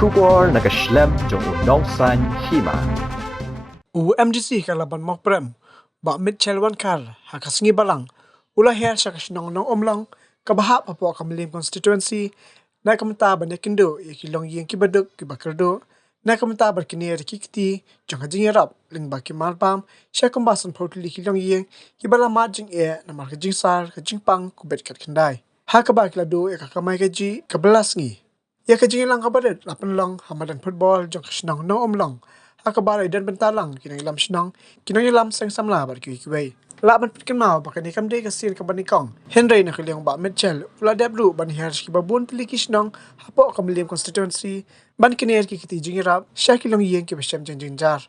Kubor nakaslem jong udongsan hima. MGC kalaban mokprem ba Mitchell Wankar hakasingi balang ula her shakashnong nong omlang kabaha papo kamilim constituency na kamta ba nekindo yakilong yang kibaduk kibakardo na kamta ba kinir kikti jong hajing yarap ling ba kimalpam shakumbasan potli kilong yang kibala majing na markajing sar kajing pang kubet kat kendai hakaba kilado yakakamay kaji kabelasngi yakajing lang kabadet lapan long hamadan football jong kashnong nong omlang akabalay dan bentalang kinang ilam sinang kinang ilam sang samla bar kikiway laban pitkan mau bakan ikam de kasin ka banikong Henry na kilyang ba Mitchell ula debru ban hers ki babun piliki sinang hapo kamilim constituency ban kiner ki kiti jingirap sya kilong yeng ki basem jingjar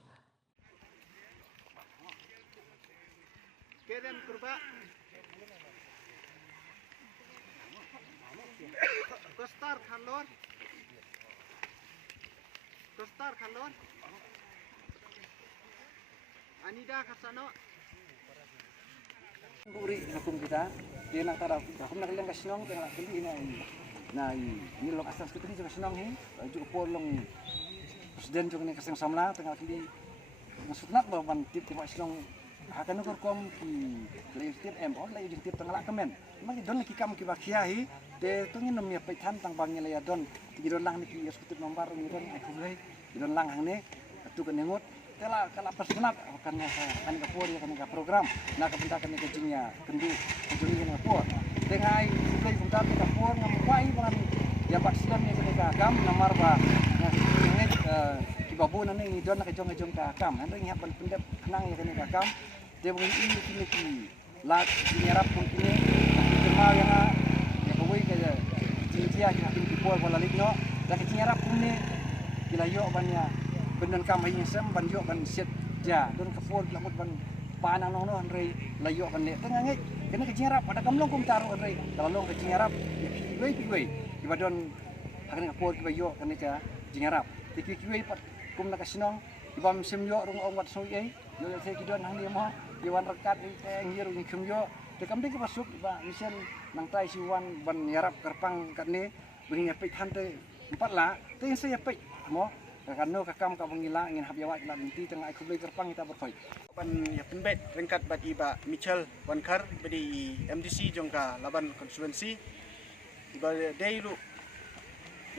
Kostar khandon Anida kasano Buri hukum kita dia nak taraf hukum nak liang kasinong tengah kali na ini long asas kita ni kasinong he juga polong presiden juga ni kasing samla tengah kali maksudnak bawan tip tip kasinong akan ukur kom ki legislatif on legislatif tengah kemen memang don ki kam ki bakiahi de tungin namnya paitan tang bangnya ya don tidon lang ni ki eksekutif nomor ni don akulai tidon lang hang ni tu kan nengut kala personat kan kapur ya kan program na kapentakan ni kajingnya kendu kajingnya kapur tengai sukai kuntar ni kapur ngapai ban ya pak silam ni kan agam namar ba ni kibabu na ni don na kajong ka agam han ring hapan pendep nang ya kan agam dia mungkin ini ki la nyarap pun ini kemal yang ya kawai ka dia ki hatin kipur wala ligno da ki nyarap pun ni kilayo bannya benan kam hi sem ban yo ban set ja don kapur lamut ban panang nong rei layo ban le tengah ngai kena ke nyarap pada kamlong kum taruh rei kalau ke nyarap piwei iba don akan kapur ki bayo kan ka nyarap piwei pat kum na kasinong iba sem yo rung ong wat so ye yo se ki don hang dia mo iwan rekat ni ngir ni kum yo te kam de masuk iba misen nang tai siwan ban nyarap kerpang kat ni beri ngapai hante empat la te saya pai mo karena kakam ka pangila ingin habyawat la minti tengah aku beli kerpang kita berkoi ban ya penbet rengkat bat iba Mitchell Wankar badi MDC jongka laban constituency iba day lu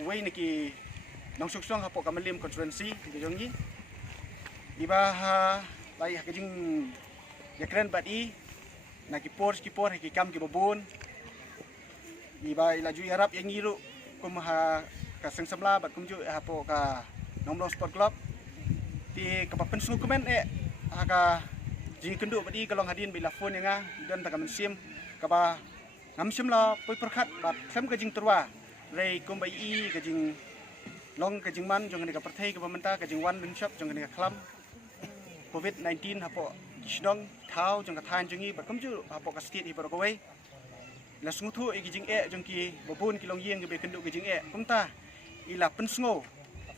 way niki nong suksong hapo kamalim constituency di jongi iba ha lai hakajing ya keren bat i nakipor hikikam ki babun iba ilaju yarap yang ngiru kumaha kaseng samla bat kumju hapo ka nomor sport club di kapapen sungu komen haka jing kendu badi kalong hadin bila phone yang dan tagamen sim kapa ngamsim la poi perkhat bat sem ka jing terwa rei kumbai i ka jing long ka jing man jong ni ka perthai ka pamenta ka jing wan lung shop jong ni ka klam covid 19 hapo shnong thau jong ka than jongi bat kumju hapo ka state hi bar ko wei la sungu thu i jing jong ki babun ki long yeng ke be kendu ka jing kumta ila pensungo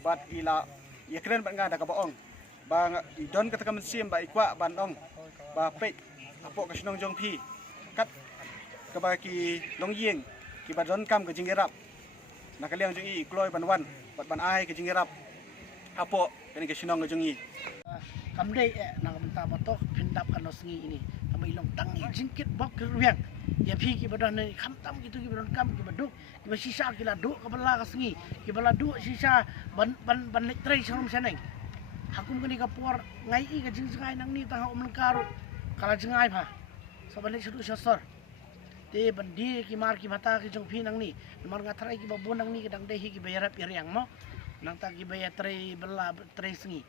bat ila ya keren bat ngada ka baong ba idon ka takam sim ba ikwa ban ong ba pet apo ka snong jong phi kat ka ba ki long yeng ki ba don kam ka jingirap na ka liang jong i kloy ban wan bat ban ai ka jingirap apo kani ka snong jong i kamdei nang menta batok pendap kanosngi ini kami ilong tangi jingkit bok kerwiang ya phi ki badan ni khamtam gitu ki badan kam ki baduk ki sisa ki la duk kabala kasngi ki bala duk sisa ban letrai sarum saneng hakum kani kapor ngai i ka jing sangai nang ni tang om lengkaru kala jengai pha sabale sudu sasor te bandi ki mar ki mata ki jong phi nang ni mar ngatrai ki babon nang ni kadang dehi ki bayarap yang mo nang ta ki bayar trai bela trai sengi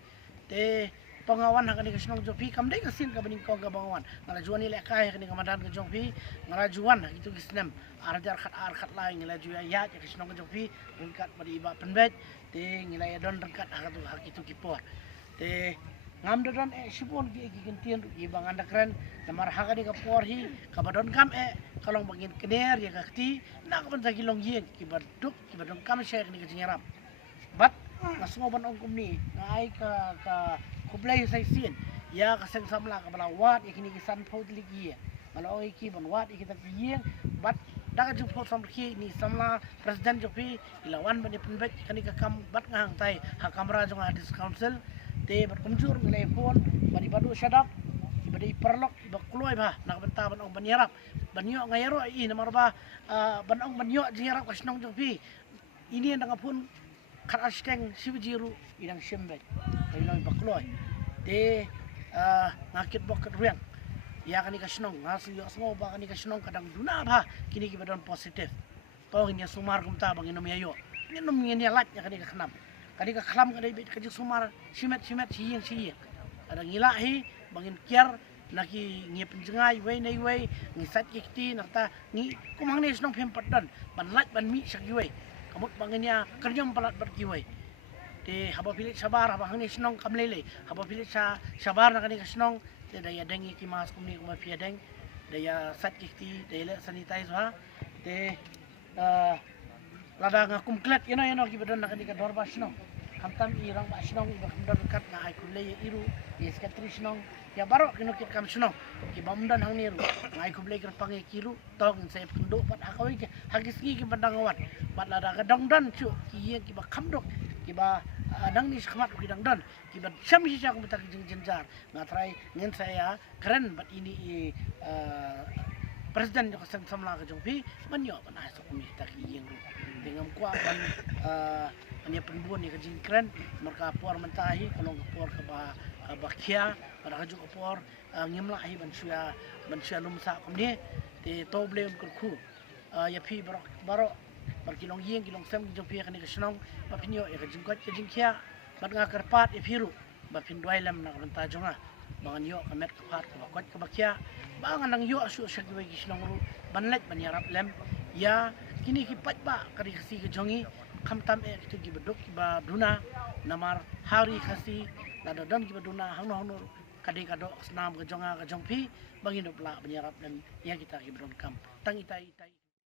te pengawan hakani ka sinong jongpi kamdai ka sin ka baning kong ka pengawan ngala juan ni lekai hakani ka madan ka jongpi ngala juan itu kisnem arjar khat lai ngala juya ya ka sinong ka jongpi rengkat badi iba penbet te ngila ya don rengkat hak itu kipor te ngam don sipon ki gentian ki bang anda keren namar hakani ka porhi ka badon kam kalong bangin kener ya kakti nak ban sa kilong yeng ki badon kam syekh ni ka jingarap bat ngasungoban ong kumni ngai ka kublay sa isin ya kaseng samla ka bala wat ikini kisan pod ligi malo iki ban wat ikita kiyeng bat daga jung po som khi ni samla president jopi ilawan bani penbet kani ka kam bat ngang tai ha kamra jong hadis council te berkumjur nilai pon bani badu syadap bani perlok bakloi ba nak benta ban ong banyarap banyo ngayaro i namar ba ban ong banyo jingarap kasnong jopi ini yang ngapun kat ashteng sibijiru idang syembet iloi bakloi te ngakit bok ruang ya kani kasnong ngasu yo sngo ba kani kasnong kadang duna ba kini ki badon positif to nya sumar kumta bang inom yayo inom nya lat ya kani ka khnam kani bit ka sumar simet siyeng ada ngilahi bangin kiar naki ngi penjengai wei nei wei ngi sat ikti nakta ngi kumang ne snong phem patdan ban lat ban mi sak yoi kamut bangin ya kerjam palat bat kiwei te haba pilit sabar haba hangni snong kamlele haba pilit sabar nakani kasnong te daya dengi kimas kumni kuma pia deng daya sat kikti daya le sanitize ha te lada ngakum klet yano ki badan nakani ka dorba snong kamtam irang ba snong ba kamdar kat na ai kulle iru yes katri snong ya baro kino kit kam snong ki bamdan hang niru ngai kuble ker pangi kiru tong se pundo pat akawi ke hagis ki badangawan bat lada ka dongdan chu ki ki ba kamdok ki ba dang ni khmat ki dang dan ki ba syam si aku betak jenjar ngatrai ngin saya keren bat ini presiden jo kasang samla ka jongpi manyo ban ha sok mi tak yeng ru dengan kwa ban ania penbuan ni ka jing keren marka por mentahi kolong por ka ba kia pada ka jo por ngimla hi ban syia lumsa komni te toble un ku ya pi baro kilong yeng kilong sem jongpi ka ni ka snong ba pinyo e ka jingkot ka jingkia bat nga karpat e piru ba pindwai lam na banta jonga bangan yo kamet kapat ka bakot ka bakya bangan nang yo asu sa giwai kisnong ru banlet banyarap lem ya kini kipat ba kari kasi ka jongi kamtam e kitu gibedok ba duna namar hari kasi ladadam giba duna hangno kadai kado snam ka jonga ka jongpi bangin dopla banyarap lem ya kita gibron kam tang itai